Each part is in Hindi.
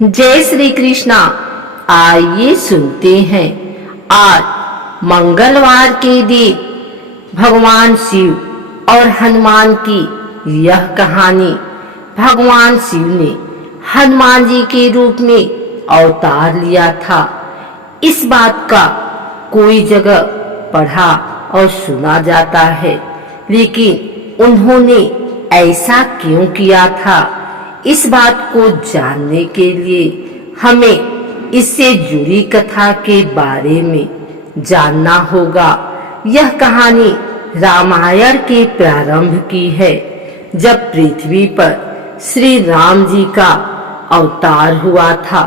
जय श्री कृष्णा। आइए सुनते हैं आज मंगलवार के दिन भगवान शिव और हनुमान की यह कहानी। भगवान शिव ने हनुमान जी के रूप में अवतार लिया था। इस बात का कोई जगह पढ़ा और सुना जाता है, लेकिन उन्होंने ऐसा क्यों किया था, इस बात को जानने के लिए हमें इससे जुड़ी कथा के बारे में जानना होगा। यह कहानी रामायण के प्रारंभ की है, जब पृथ्वी पर श्री राम जी का अवतार हुआ था।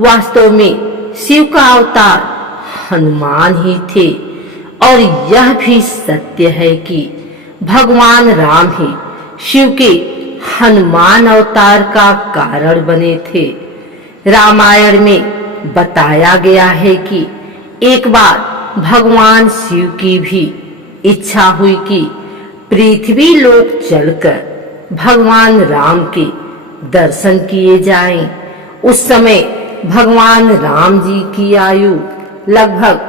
वास्तव में शिव का अवतार हनुमान ही थे, और यह भी सत्य है कि भगवान राम ही शिव के हनुमान अवतार का कारण बने थे। रामायण में बताया गया है कि एक बार भगवान शिव की भी इच्छा हुई कि पृथ्वी लोक चलकर भगवान राम के दर्शन किए जाएं। उस समय भगवान राम जी की आयु लगभग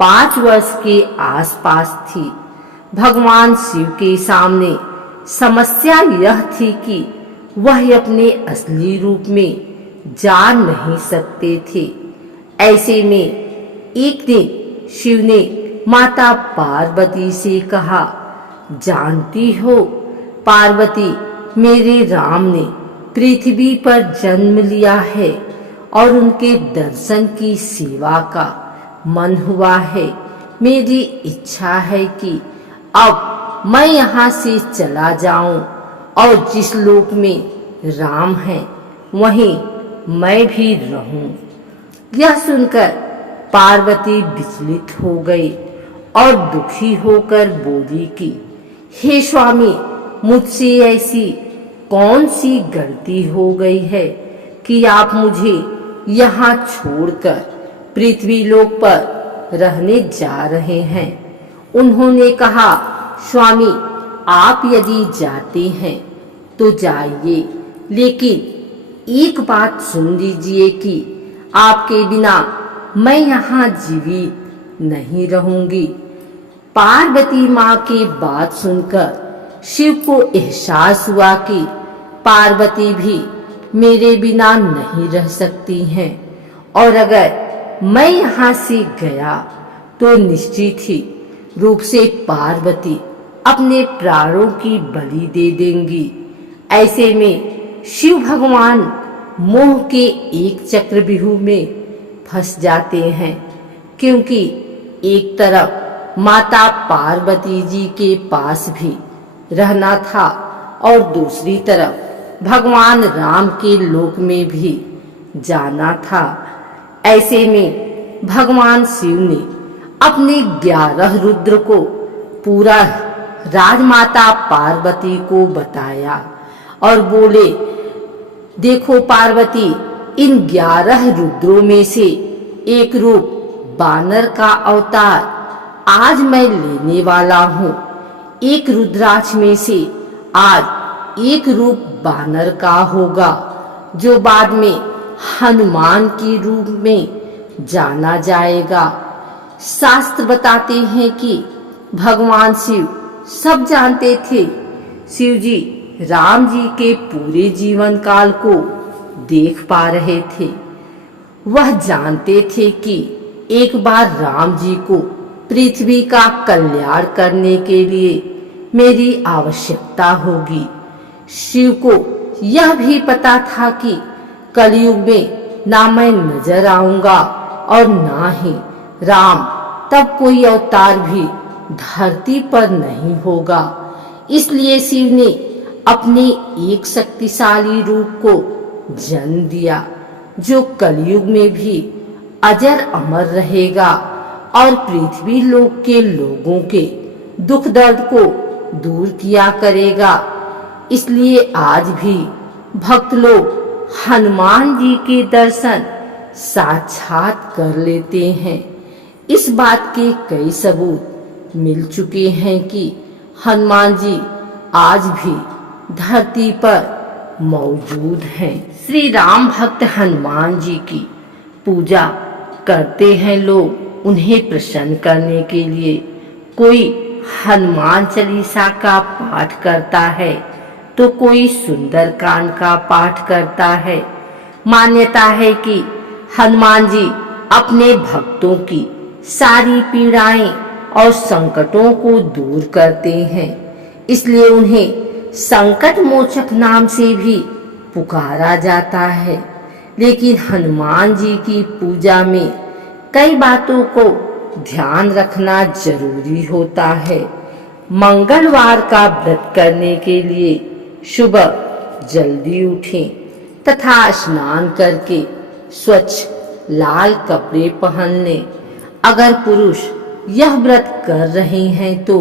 5 वर्ष के आसपास थी। भगवान शिव के सामने समस्या यह थी कि वह अपने असली रूप में जा नहीं सकते थे। ऐसे में एक दिन शिव ने माता पार्वती से कहा, जानती हो पार्वती, मेरे राम ने पृथ्वी पर जन्म लिया है और उनके दर्शन की सेवा का मन हुआ है। मेरी इच्छा है कि अब मैं यहाँ से चला जाऊं और जिस लोक में राम है वहीं मैं भी रहूं। यह सुनकर पार्वती विचलित हो गई और दुखी होकर बोली कि हे स्वामी, मुझसे ऐसी कौन सी गलती हो गई है कि आप मुझे यहाँ छोड़कर पृथ्वी लोक पर रहने जा रहे हैं। उन्होंने कहा, स्वामी, आप यदि जाते हैं तो जाइए, लेकिन एक बात सुन लीजिए कि आपके बिना मैं यहाँ जीवित नहीं रहूंगी। पार्वती माँ की बात सुनकर शिव को एहसास हुआ कि पार्वती भी मेरे बिना नहीं रह सकती हैं, और अगर मैं यहाँ से गया तो निश्चित ही रूप से पार्वती अपने प्राणों की बलि दे देंगी। ऐसे में शिव भगवान मोह के एक चक्रव्यूह में फंस जाते हैं, क्योंकि एक तरफ माता पार्वती जी के पास भी रहना था और दूसरी तरफ भगवान राम के लोक में भी जाना था। ऐसे में भगवान शिव ने अपने 11 रुद्र को पूरा राजमाता पार्वती को बताया और बोले, देखो पार्वती, इन 11 रुद्रों में से एक रूप बानर का अवतार आज मैं लेने वाला हूँ। एक रुद्राक्ष में से आज एक रूप बानर का होगा, जो बाद में हनुमान के रूप में जाना जाएगा। शास्त्र बताते हैं कि भगवान शिव सब जानते थे। शिव जी राम जी के पूरे जीवन काल को देख पा रहे थे। वह जानते थे कि एक बार राम जी को पृथ्वी का कल्याण करने के लिए मेरी आवश्यकता होगी। शिव को यह भी पता था कि कलयुग में ना मैं नजर आऊंगा और ना ही राम तब कोई अवतार भी धरती पर नहीं होगा। इसलिए शिव ने अपने एक शक्तिशाली रूप को जन्म दिया, जो कलयुग में भी अजर अमर रहेगा और पृथ्वी लोक के लोगों के दुख दर्द को दूर किया करेगा। इसलिए आज भी भक्त लोग हनुमान जी के दर्शन साक्षात कर लेते हैं। इस बात के कई सबूत मिल चुके हैं कि हनुमान जी आज भी धरती पर मौजूद हैं। श्री राम भक्त हनुमान जी की पूजा करते हैं लोग। उन्हें प्रसन्न करने के लिए कोई हनुमान चालीसा का पाठ करता है तो कोई सुंदरकांड का पाठ करता है। मान्यता है कि हनुमान जी अपने भक्तों की सारी पीड़ाएं और संकटों को दूर करते हैं, इसलिए उन्हें संकट मोचक नाम से भी पुकारा जाता है। लेकिन हनुमान जी की पूजा में कई बातों को ध्यान रखना जरूरी होता है। मंगलवार का व्रत करने के लिए सुबह जल्दी उठें तथा स्नान करके स्वच्छ लाल कपड़े पहन लें। अगर पुरुष यह व्रत कर रहे हैं तो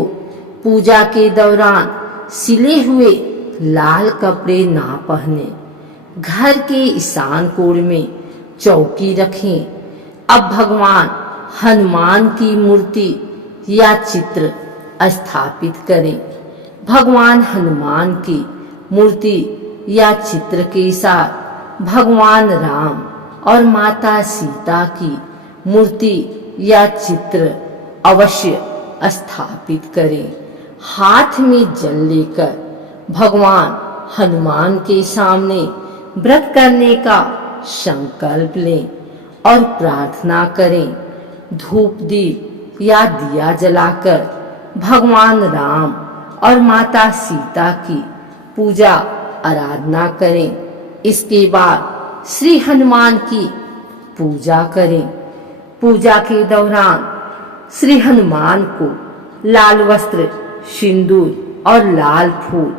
पूजा के दौरान सिले हुए लाल कपड़े ना पहने। घर के ईशान कोण में चौकी रखें। अब भगवान हनुमान की मूर्ति या चित्र स्थापित करें। भगवान हनुमान की मूर्ति या चित्र के साथ भगवान राम और माता सीता की मूर्ति या चित्र अवश्य स्थापित करें। हाथ में जल लेकर भगवान हनुमान के सामने व्रत करने का संकल्प लें और प्रार्थना करें। धूप दीप या दिया जलाकर भगवान राम और माता सीता की पूजा आराधना करें। इसके बाद श्री हनुमान की पूजा करें। पूजा के दौरान श्री हनुमान को लाल वस्त्र, सिंदूर और लाल फूल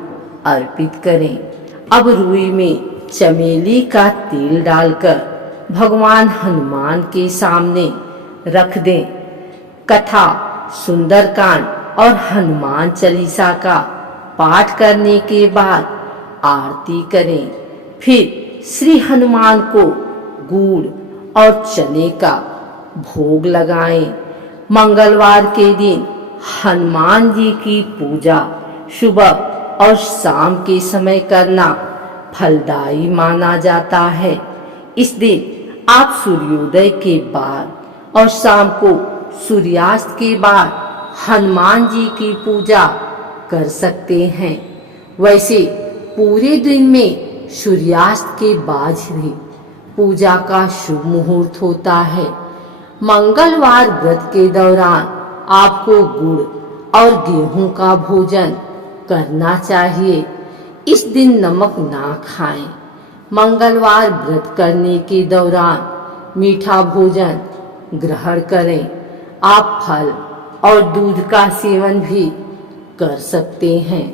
अर्पित करें। अब रुई में चमेली का तेल डालकर भगवान हनुमान के सामने रख दें। कथा, सुंदरकांड और हनुमान चालीसा का पाठ करने के बाद आरती करें। फिर श्री हनुमान को गुड़ और चने का भोग लगाएं। मंगलवार के दिन हनुमान जी की पूजा सुबह और शाम के समय करना फलदायी माना जाता है। इस दिन आप सूर्योदय के बाद और शाम को सूर्यास्त के बाद हनुमान जी की पूजा कर सकते हैं। वैसे पूरे दिन में सूर्यास्त के बाद ही पूजा का शुभ मुहूर्त होता है। मंगलवार व्रत के दौरान आपको गुड़ और गेहूं का भोजन करना चाहिए। इस दिन नमक ना खाएं। मंगलवार व्रत करने के दौरान मीठा भोजन ग्रहण करें। आप फल और दूध का सेवन भी कर सकते हैं।